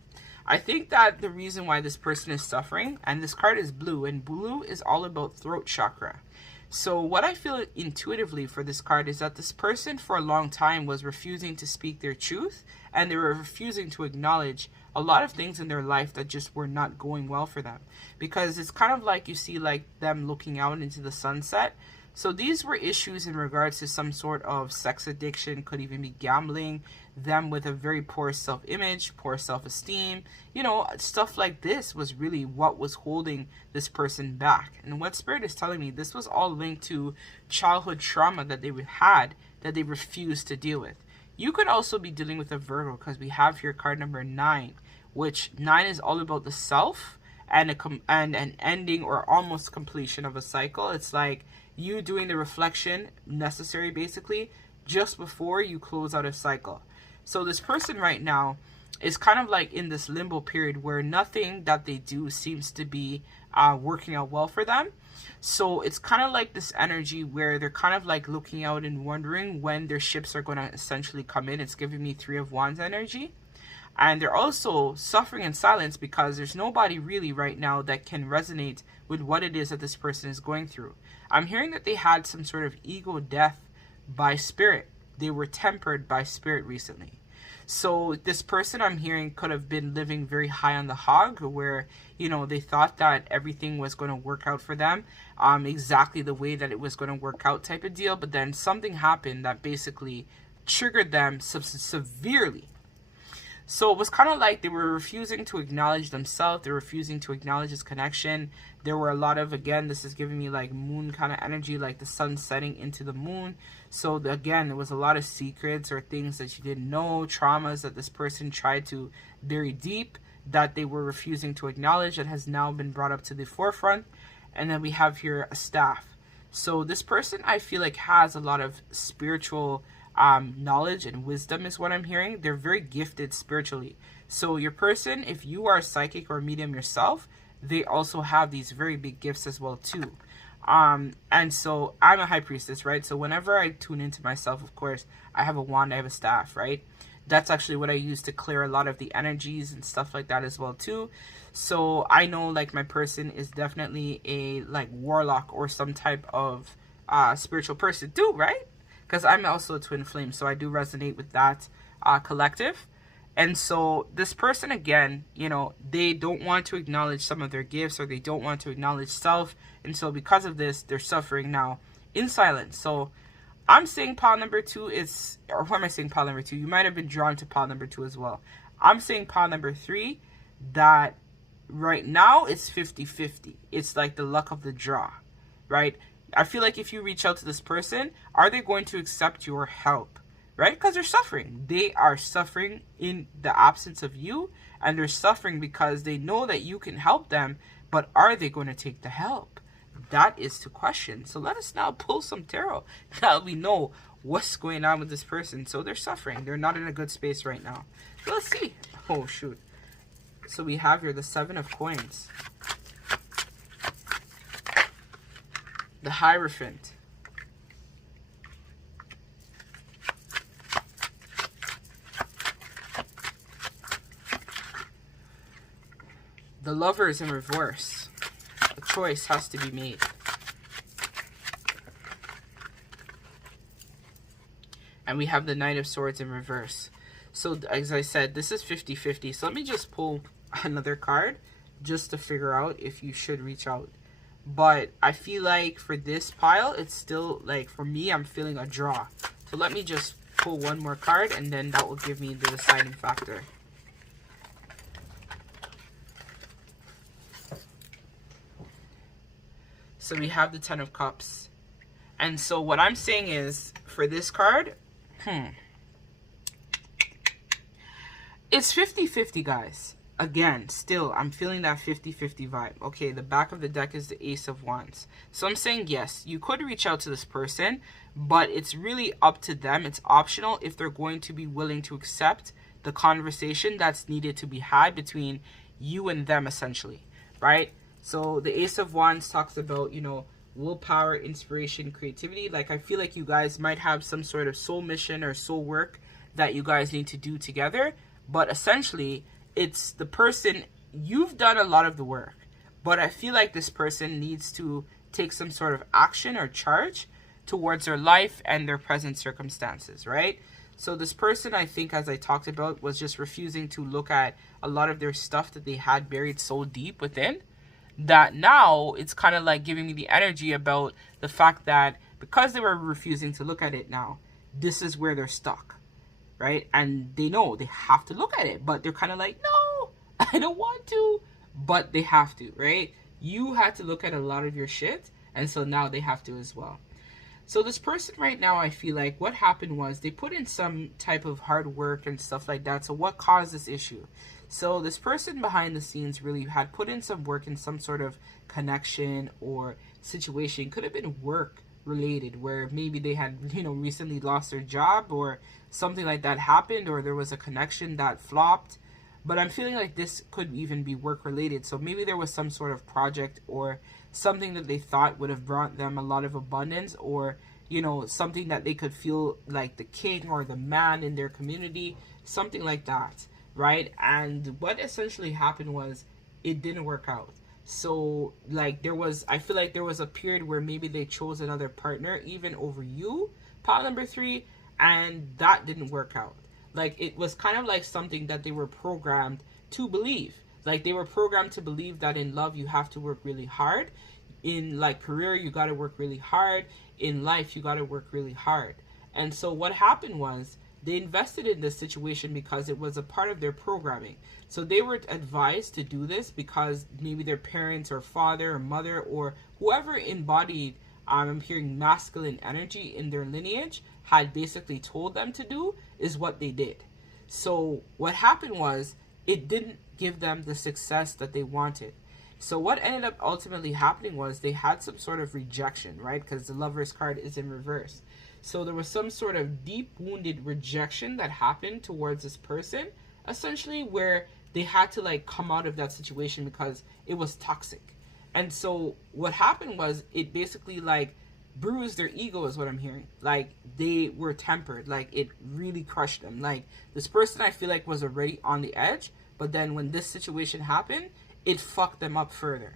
I think that the reason why this person is suffering, and this card is blue, and blue is all about throat chakra. So what I feel intuitively for this card is that this person for a long time was refusing to speak their truth, and they were refusing to acknowledge a lot of things in their life that just were not going well for them. Because it's kind of like you see like them looking out into the sunset. So these were issues in regards to some sort of sex addiction, could even be gambling, them with a very poor self-image, poor self-esteem. You know, stuff like this was really what was holding this person back. And what Spirit is telling me, this was all linked to childhood trauma that they had that they refused to deal with. You could also be dealing with a Virgo, because we have here card number 9, which 9 is all about the self and an ending or almost completion of a cycle. It's like you doing the reflection necessary basically just before you close out a cycle. So this person right now is kind of like in this limbo period where nothing that they do seems to be working out well for them. So it's kind of like this energy where they're kind of like looking out and wondering when their ships are going to essentially come in. It's giving me 3 of Wands energy. And they're also suffering in silence because there's nobody really right now that can resonate with what it is that this person is going through. I'm hearing that they had some sort of ego death by spirit. They were tempered by spirit recently. So this person, I'm hearing, could have been living very high on the hog, where, you know, they thought that everything was going to work out for them exactly the way that it was going to work out type of deal. But then something happened that basically triggered them severely. So it was kind of like they were refusing to acknowledge themselves. They were refusing to acknowledge this connection. There were a lot of, again, this is giving me like moon kind of energy, like the sun setting into the moon. So again, there was a lot of secrets or things that you didn't know, traumas that this person tried to bury deep that they were refusing to acknowledge, that has now been brought up to the forefront. And then we have here a staff. So this person, I feel like, has a lot of spiritual knowledge and wisdom is what I'm hearing. They're very gifted spiritually. So your person, if you are a psychic or a medium yourself, they also have these very big gifts as well too. And so I'm a high priestess, right? So whenever I tune into myself, of course, I have a wand, I have a staff, right? That's actually what I use to clear a lot of the energies and stuff like that as well too. So I know like my person is definitely a like warlock or some type of spiritual person too, right? Because I'm also a twin flame, so I do resonate with that collective. And so this person, again, you know, they don't want to acknowledge some of their gifts, or they don't want to acknowledge self. And so because of this, they're suffering now in silence. So I'm saying pile number 2 is, or why am I saying pile number 2? You might have been drawn to pile number 2 as well. I'm saying pile number 3, that right now it's 50-50. It's like the luck of the draw, right? I feel like if you reach out to this person, are they going to accept your help? Right? Because they're suffering. They are suffering in the absence of you, and they're suffering because they know that you can help them, but are they going to take the help? That is the question. So let us now pull some tarot. Now we know what's going on with this person. So they're suffering. They're not in a good space right now. So let's see. Oh, shoot. So we have here the 7 of Coins. The Hierophant. The Lovers in reverse. A choice has to be made. And we have the Knight of Swords in reverse. So as I said, this is 50-50. So let me just pull another card just to figure out if you should reach out. But I feel like for this pile, it's still like, for me, I'm feeling a draw. So let me just pull one more card, and then that will give me the deciding factor. So we have the Ten of Cups. And so what I'm saying is, for this card, it's 50-50, guys. Again, still, I'm feeling that 50-50 vibe. Okay, the back of the deck is the Ace of Wands. So I'm saying, yes, you could reach out to this person, but it's really up to them. It's optional if they're going to be willing to accept the conversation that's needed to be had between you and them, essentially, right? So the Ace of Wands talks about, you know, willpower, inspiration, creativity. Like, I feel like you guys might have some sort of soul mission or soul work that you guys need to do together. But essentially, it's the person, you've done a lot of the work. But I feel like this person needs to take some sort of action or charge towards their life and their present circumstances, right? So this person, I think, as I talked about, was just refusing to look at a lot of their stuff that they had buried so deep within, that now it's kind of like giving me the energy about the fact that because they were refusing to look at it now, this is where they're stuck, right? And they know they have to look at it, but they're kind of like, no, I don't want to, but they have to, right? You had to look at a lot of your shit, and so now they have to as well. So this person right now, I feel like what happened was they put in some type of hard work and stuff like that. So what caused this issue? So this person behind the scenes really had put in some work in some sort of connection or situation. Could have been work related, where maybe they had, you know, recently lost their job or something like that happened, or there was a connection that flopped. But I'm feeling like this could even be work related. So maybe there was some sort of project or something that they thought would have brought them a lot of abundance, or, you know, something that they could feel like the king or the man in their community, something like that, right? And what essentially happened was it didn't work out. So like I feel like there was a period where maybe they chose another partner even over you, pile number 3, and that didn't work out. Like, it was kind of like something that they were programmed to believe. Like, they were programmed to believe that in love you have to work really hard. In like career, you got to work really hard. In life, you got to work really hard. And so what happened was they invested in this situation because it was a part of their programming. So they were advised to do this because maybe their parents or father or mother or whoever embodied, I'm hearing masculine energy in their lineage, had basically told them to do, is what they did. So what happened was it didn't give them the success that they wanted. So what ended up ultimately happening was they had some sort of rejection, right? Because the Lover's card is in reverse. So there was some sort of deep wounded rejection that happened towards this person, essentially, where they had to like come out of that situation because it was toxic. And so what happened was it basically like bruised their ego, is what I'm hearing. Like, they were tempered. Like, it really crushed them. Like, this person, I feel like, was already on the edge, but then when this situation happened, it fucked them up further,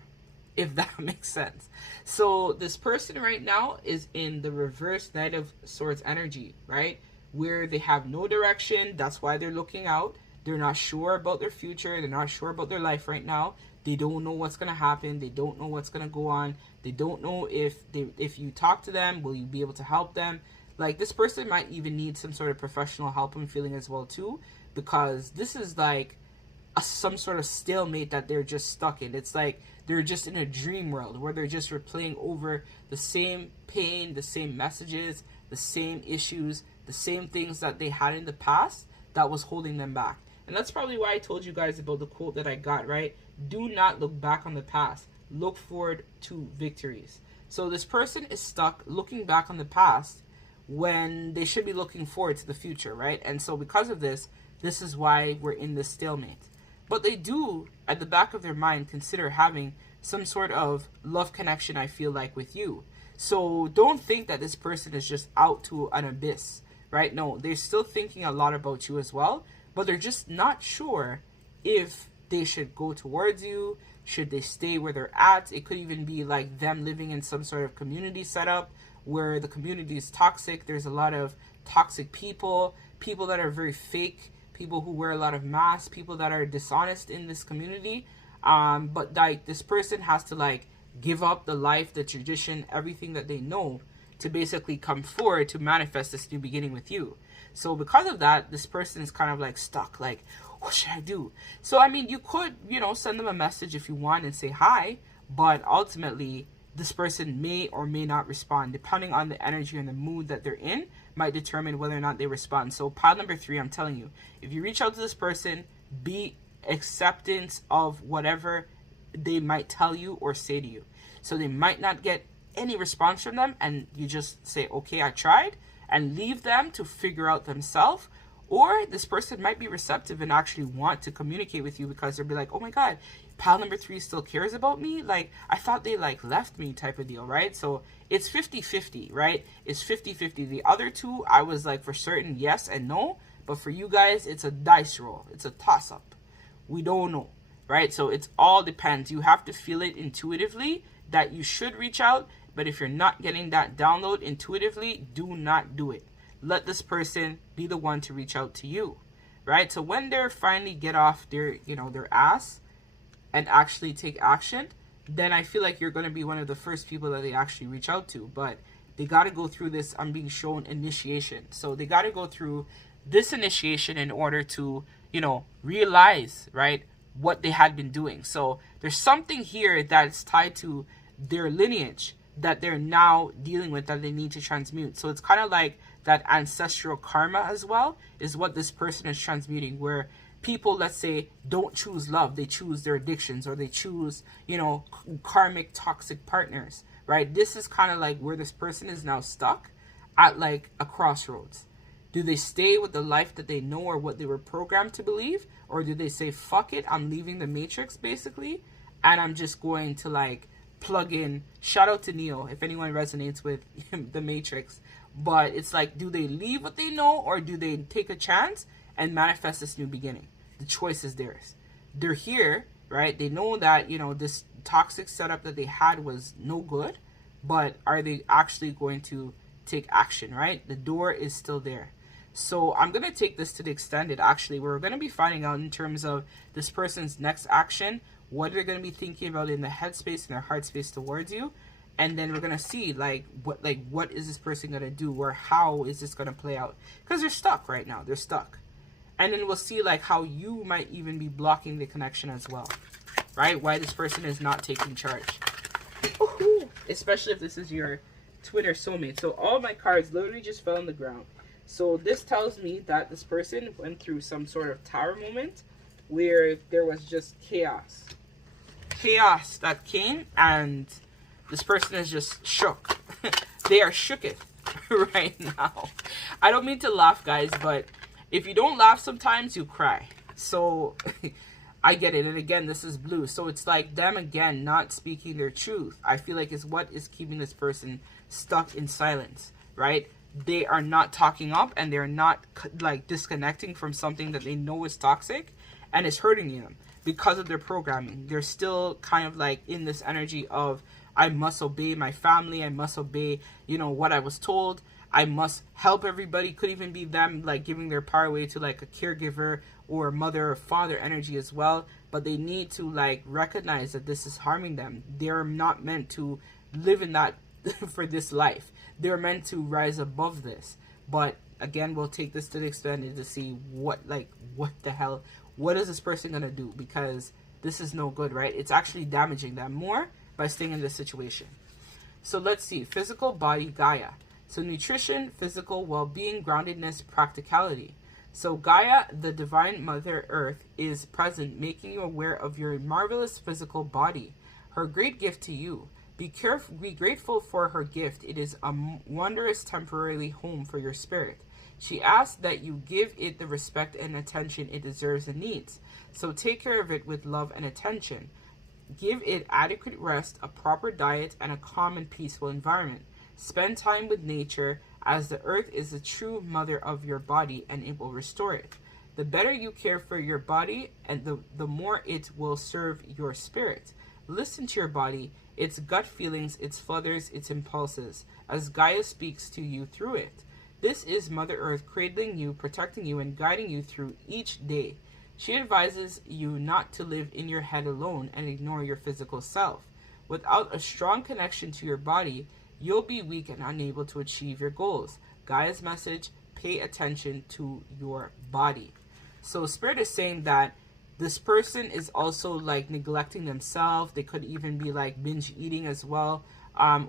if that makes sense. So this person right now is in the reverse Knight of Swords energy, right? Where they have no direction. That's why they're looking out. They're not sure about their future. They're not sure about their life right now. They don't know what's going to happen. They don't know what's going to go on. They don't know if you talk to them, will you be able to help them? Like, this person might even need some sort of professional help, I'm feeling as well too, because this is like some sort of stalemate that they're just stuck in. It's like they're just in a dream world where they're just replaying over the same pain, the same messages, the same issues, the same things that they had in the past that was holding them back. And that's probably why I told you guys about the quote that I got, right? Do not look back on the past. Look forward to victories. So this person is stuck looking back on the past when they should be looking forward to the future, right? And so because of this, this is why we're in this stalemate. But they do, at the back of their mind, consider having some sort of love connection, I feel like, with you. So don't think that this person is just out to an abyss, right? No, they're still thinking a lot about you as well, but they're just not sure if they should go towards you, should they stay where they're at. It could even be like them living in some sort of community setup where the community is toxic. There's a lot of toxic people that are very fake, people who wear a lot of masks, people that are dishonest in this community. But like this person has to like give up the life, the tradition, everything that they know to basically come forward to manifest this new beginning with you. So because of that, this person is kind of like stuck, like, what should I do? So, I mean, you could, send them a message if you want and say hi, but ultimately, this person may or may not respond, depending on the energy and the mood that they're in, might determine whether or not they respond. So pile number 3, I'm telling you, if you reach out to this person, be acceptance of whatever they might tell you or say to you. So they might not get any response from them, and you just say, okay, I tried, and leave them to figure out themselves. Or this person might be receptive and actually want to communicate with you because they'll be like, oh my God, pile number 3 still cares about me? Like, I thought they like left me type of deal, right? So it's 50-50, right? It's 50-50. The other 2, I was like for certain yes and no. But for you guys, it's a dice roll. It's a toss-up. We don't know, right? So it all depends. You have to feel it intuitively that you should reach out. But if you're not getting that download intuitively, do not do it. Let this person be the one to reach out to you, right? So when they finally get off their, their ass and actually take action, then I feel like you're going to be one of the first people that they actually reach out to. But they got to go through this, I'm being shown, initiation. So they got to go through this initiation in order to, realize, right, what they had been doing. So there's something here that's tied to their lineage that they're now dealing with that they need to transmute. So it's kind of like that ancestral karma as well is what this person is transmuting, where people, let's say, don't choose love, they choose their addictions, or they choose, karmic toxic partners, right? This is kind of like where this person is now stuck at like a crossroads. Do they stay with the life that they know or what they were programmed to believe, or do they say, fuck it, I'm leaving the matrix basically, and I'm just going to like plug in, shout out to Neo if anyone resonates with the Matrix, but it's like, do they leave what they know, or do they take a chance and manifest this new beginning? The choice is theirs. They're here, right? They know that, this toxic setup that they had was no good, but are they actually going to take action, right? The door is still there. So I'm going to take this to the extended, actually, where we're going to be finding out in terms of this person's next action, what they're going to be thinking about in the headspace and their heart space towards you. And then we're going to see what is this person going to do, or how is this going to play out? Because they're stuck right now. They're stuck. And then we'll see how you might even be blocking the connection as well, right? Why this person is not taking charge. Woohoo! Especially if this is your Twitter soulmate. So all my cards literally just fell on the ground. So this tells me that this person went through some sort of tower moment where there was just chaos. Chaos that came, and this person is just shook. They are shooketh right now. I don't mean to laugh, guys, but if you don't laugh sometimes, you cry. So I get it. And again, this is blue. So it's like them again not speaking their truth. I feel like is what is keeping this person stuck in silence, right? They are not talking up, and they're not like disconnecting from something that they know is toxic and is hurting them because of their programming. They're still kind of like in this energy of, I must obey my family. I must obey, what I was told. I must help everybody. Could even be them like giving their power away to like a caregiver or mother or father energy as well. But they need to like recognize that this is harming them. They're not meant to live in that for this life. They're meant to rise above this. But again, we'll take this to the extended to see what the hell, what is this person going to do? Because this is no good, right? It's actually damaging them more by staying in this situation. So let's see. Physical body, Gaia. So nutrition, physical well-being, groundedness, practicality. So Gaia, the divine Mother Earth, is present, making you aware of your marvelous physical body. Her great gift to you. Be grateful for her gift. It is a wondrous temporary home for your spirit. She asks that you give it the respect and attention it deserves and needs. So take care of it with love and attention. Give it adequate rest, a proper diet, and a calm and peaceful environment. Spend time with nature, as the earth is the true mother of your body, and it will restore it. The better you care for your body, and the more it will serve your spirit. Listen to your body, its gut feelings, its flutters, its impulses, as Gaia speaks to you through it. This is Mother Earth cradling you, protecting you, and guiding you through each day. She advises you not to live in your head alone and ignore your physical self. Without a strong connection to your body, you'll be weak and unable to achieve your goals. Gaia's message, pay attention to your body. So Spirit is saying that this person is also like neglecting themselves. They could even be like binge eating as well,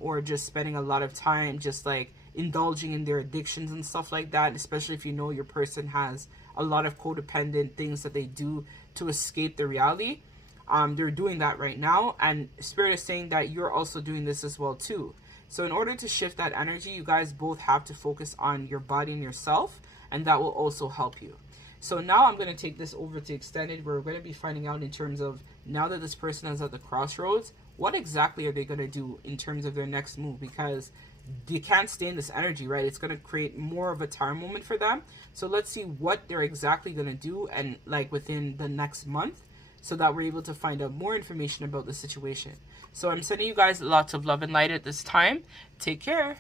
or just spending a lot of time just like indulging in their addictions and stuff like that, especially if you know your person has a lot of codependent things that they do to escape the reality. They're doing that right now, and Spirit is saying that you're also doing this as well too. So in order to shift that energy, you guys both have to focus on your body and yourself, and that will also help you. So now I'm going to take this over to Extended, where we're going to be finding out in terms of, now that this person is at the crossroads, what exactly are they going to do in terms of their next move? Because you can't stay in this energy, right? It's going to create more of a time moment for them. So let's see what they're exactly going to do, and like within the next month, so that we're able to find out more information about the situation. So I'm sending you guys lots of love and light at this time. Take care.